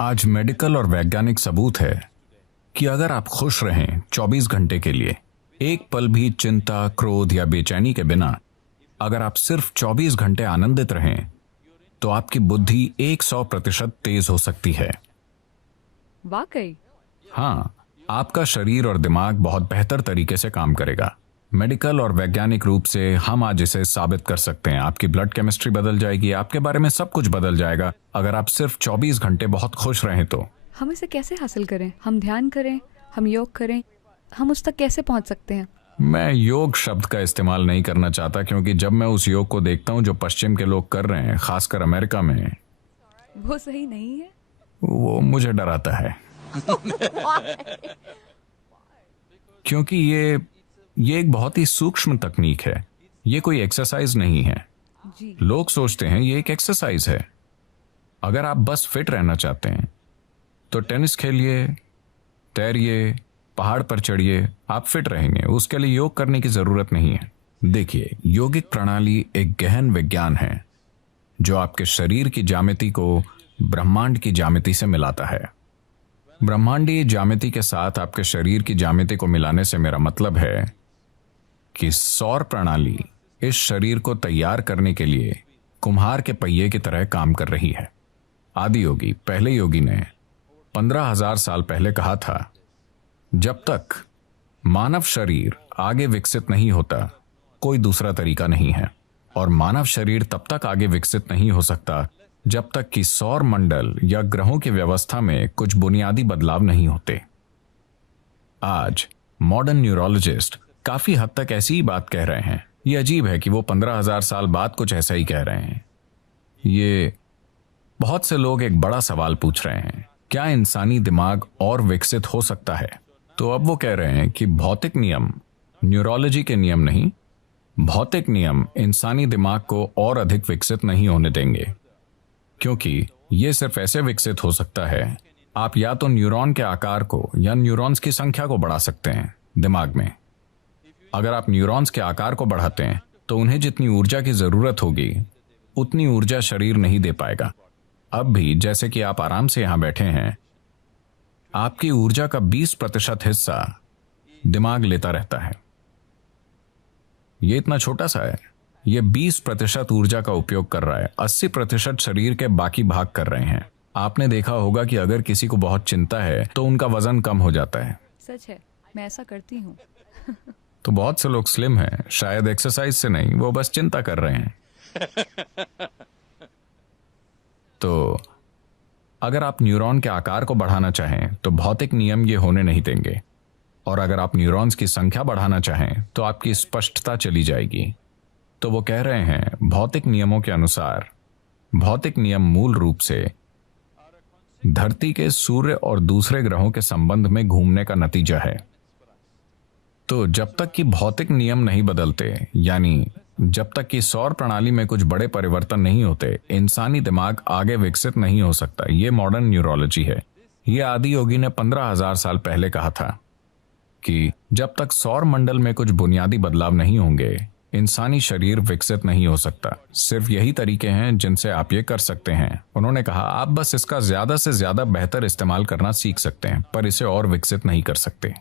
आज मेडिकल और वैज्ञानिक सबूत है कि अगर आप खुश रहें 24 घंटे के लिए, एक पल भी चिंता, क्रोध या बेचैनी के बिना, अगर आप सिर्फ 24 घंटे आनंदित रहें, तो आपकी बुद्धि 100% तेज हो सकती है। वाकई? हाँ, आपका शरीर और दिमाग बहुत बेहतर तरीके से काम करेगा। मेडिकल और वैज्ञानिक रूप से हम आज इसे साबित कर सकते हैं। आपकी ब्लड केमिस्ट्री बदल जाएगी, आपके बारे में सब कुछ बदल जाएगा अगर आप सिर्फ 24 घंटे बहुत खुश रहें तो। हम इसे कैसे हासिल करें? हम ध्यान करें, हम योग करें, हम उस तक कैसे पहुंच सकते हैं? मैं योग शब्द का इस्तेमाल नहीं करना चाहता, क्योंकि जब मैं उस योग को देखता हूं जो पश्चिम के लोग कर रहे हैं, खासकर अमेरिका में, वो सही नहीं है। वो मुझे डराता है। क्योंकि ये एक बहुत ही सूक्ष्म तकनीक है। ये कोई एक्सरसाइज नहीं है। जी। लोग सोचते हैं ये एक एक्सरसाइज है। अगर आप बस फिट रहना चाहते हैं तो टेनिस खेलिए, तैरिए, पहाड़ पर चढ़िए, आप फिट रहेंगे। उसके लिए योग करने की जरूरत नहीं है। देखिए, योगिक प्रणाली एक गहन विज्ञान है जो आपके शरीर की ज्यामिति को ब्रह्मांड की ज्यामिति से मिलाता है। ब्रह्मांडीय ज्यामिति के साथ आपके शरीर की ज्यामिति को मिलाने से मेरा मतलब है कि सौर प्रणाली इस शरीर को तैयार करने के लिए कुम्हार के पहिए की तरह काम कर रही है। आदि योगी, पहले योगी ने 15,000 साल पहले कहा था, जब तक मानव शरीर आगे विकसित नहीं होता, कोई दूसरा तरीका नहीं है। और मानव शरीर तब तक आगे विकसित नहीं हो सकता जब तक कि सौर मंडल या ग्रहों की व्यवस्था में कुछ बुनियादी बदलाव नहीं होते। आज मॉडर्न न्यूरोलॉजिस्ट काफी हद तक ऐसी ही बात कह रहे हैं। ये अजीब है कि वो 15,000 साल बाद कुछ ऐसा ही कह रहे हैं। ये बहुत से लोग एक बड़ा सवाल पूछ रहे हैं, क्या इंसानी दिमाग और विकसित हो सकता है? तो अब वो कह रहे हैं कि भौतिक नियम, न्यूरोलॉजी के नियम नहीं, भौतिक नियम इंसानी दिमाग को और अधिक विकसित नहीं होने देंगे, क्योंकि ये सिर्फ ऐसे विकसित हो सकता है, आप या तो न्यूरॉन के आकार को या न्यूरॉन्स की संख्या को बढ़ा सकते हैं दिमाग में। अगर आप न्यूरॉन्स के आकार को बढ़ाते हैं तो उन्हें जितनी ऊर्जा की जरूरत होगी उतनी ऊर्जा शरीर नहीं दे पाएगा। अब भी जैसे कि आप आराम से यहां बैठे हैं, आपकी ऊर्जा का 20% हिस्सा दिमाग लेता रहता है। ये इतना छोटा सा है, ये 20% ऊर्जा का उपयोग कर रहा है, 80% शरीर के बाकी भाग कर रहे हैं। आपने देखा होगा कि अगर किसी को बहुत चिंता है तो उनका वजन कम हो जाता है। सच है, मैं ऐसा करती हूँ। तो बहुत से लोग स्लिम हैं, शायद एक्सरसाइज से नहीं, वो बस चिंता कर रहे हैं। तो अगर आप न्यूरॉन के आकार को बढ़ाना चाहें तो भौतिक नियम ये होने नहीं देंगे, और अगर आप न्यूरॉन्स की संख्या बढ़ाना चाहें तो आपकी स्पष्टता चली जाएगी। तो वो कह रहे हैं, भौतिक नियमों के अनुसार, भौतिक नियम मूल रूप से धरती के सूर्य और दूसरे ग्रहों के संबंध में घूमने का नतीजा है। तो जब तक कि भौतिक नियम नहीं बदलते, यानी जब तक कि सौर प्रणाली में कुछ बड़े परिवर्तन नहीं होते, इंसानी दिमाग आगे विकसित नहीं हो सकता। ये मॉडर्न न्यूरोलॉजी है। ये आदि योगी ने 15,000 साल पहले कहा था कि जब तक सौर मंडल में कुछ बुनियादी बदलाव नहीं होंगे, इंसानी शरीर विकसित नहीं हो सकता। सिर्फ यही तरीके हैं जिनसे आप ये कर सकते हैं। उन्होंने कहा, आप बस इसका ज्यादा से ज्यादा बेहतर इस्तेमाल करना सीख सकते हैं, पर इसे और विकसित नहीं कर सकते।